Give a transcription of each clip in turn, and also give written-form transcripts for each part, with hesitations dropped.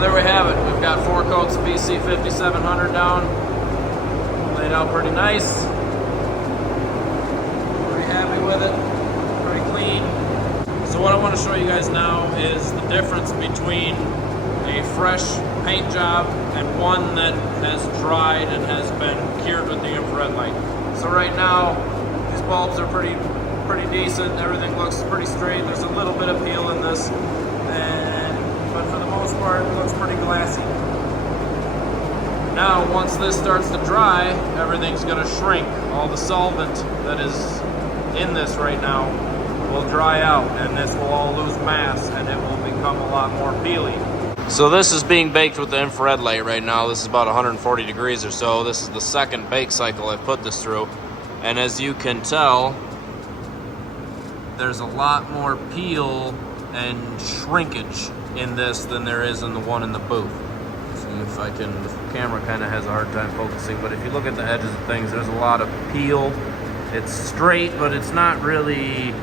there we have it. We've got 4 coats of BC 5700 down. Laid out pretty nice. Pretty happy with it. Pretty clean. So what I want to show you guys now is the difference between a fresh paint job and one that has dried and has been cured with the infrared light. So right now, these bulbs are pretty decent. Everything looks pretty straight. There's a little bit of peel in this, but for the most part, it looks pretty glassy. Now, once this starts to dry, everything's going to shrink. All the solvent that is in this right now will dry out, and this will all lose mass, and it will become a lot more peely. So this is being baked with the infrared light right now. This is about 140 degrees or so. This is the second bake cycle I've put this through. And as you can tell, there's a lot more peel and shrinkage in this than there is in the one in the booth. See if I can, the camera kind of has a hard time focusing, but if you look at the edges of things, there's a lot of peel. It's straight, but it's not really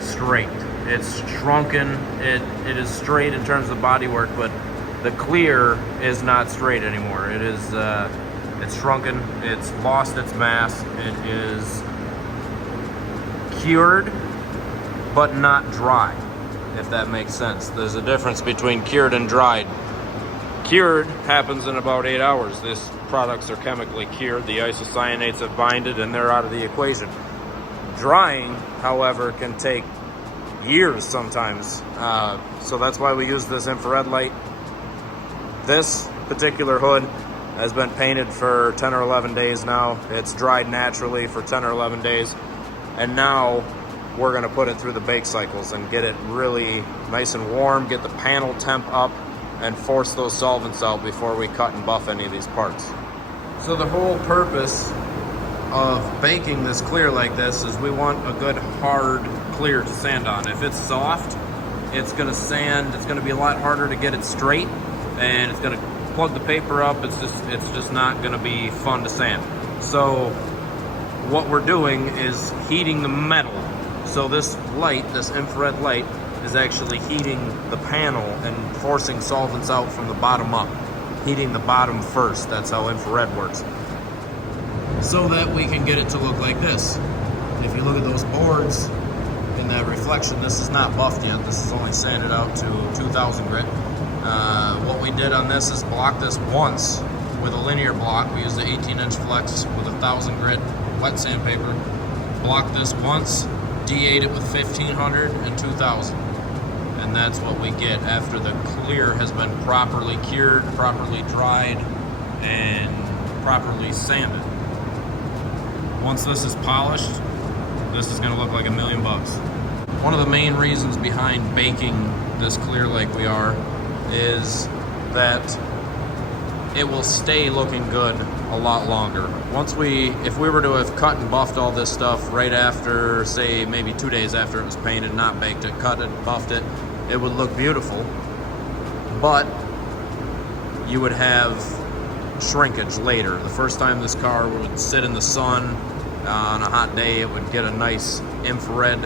straight. It's shrunken. It is straight in terms of bodywork, but the clear is not straight anymore. It is it's shrunken. It's lost its mass. It is cured, but not dry, if that makes sense. There's a difference between cured and dried. Cured happens in about 8 hours. These products are chemically cured. The isocyanates have binded, and they're out of the equation. Drying, however, can take years sometimes, so that's why we use this infrared light. This particular hood has been painted for 10 or 11 days now. It's dried naturally for 10 or 11 days, and now we're going to put it through the bake cycles and get it really nice and warm, get the panel temp up, and force those solvents out before we cut and buff any of these parts. So the whole purpose of baking this clear like this is we want a good hard clear to sand on. If it's soft, it's going to sand. It's going to be a lot harder to get it straight, and it's going to plug the paper up. It's just not going to be fun to sand. So what we're doing is heating the metal. So this light, this infrared light, is actually heating the panel and forcing solvents out from the bottom up. Heating the bottom first. That's how infrared works. So that we can get it to look like this. If you look at those boards in that reflection, this is not buffed yet. This is only sanded out to 2000 grit. What we did on this is block this once with a linear block. We used the 18-inch flex with 1000 grit wet sandpaper. Blocked this once, D8 it with 1500 and 2000. And that's what we get after the clear has been properly cured, properly dried, and properly sanded. Once this is polished, this is going to look like $1,000,000. One of the main reasons behind baking this clear like we are is that it will stay looking good a lot longer. If we were to have cut and buffed all this stuff right after, say, maybe 2 days after it was painted, not baked it, cut it, buffed it, it would look beautiful, but you would have shrinkage later. The first time this car would sit in the sun on a hot day, it would get a nice infrared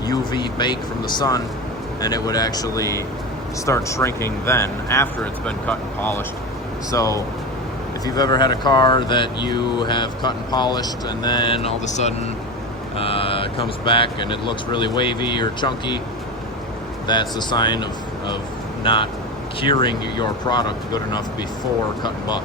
UV bake from the sun, and it would actually start shrinking then after it's been cut and polished. So if you've ever had a car that you have cut and polished and then all of a sudden it comes back and it looks really wavy or chunky, that's a sign of not curing your product good enough before cut and buff.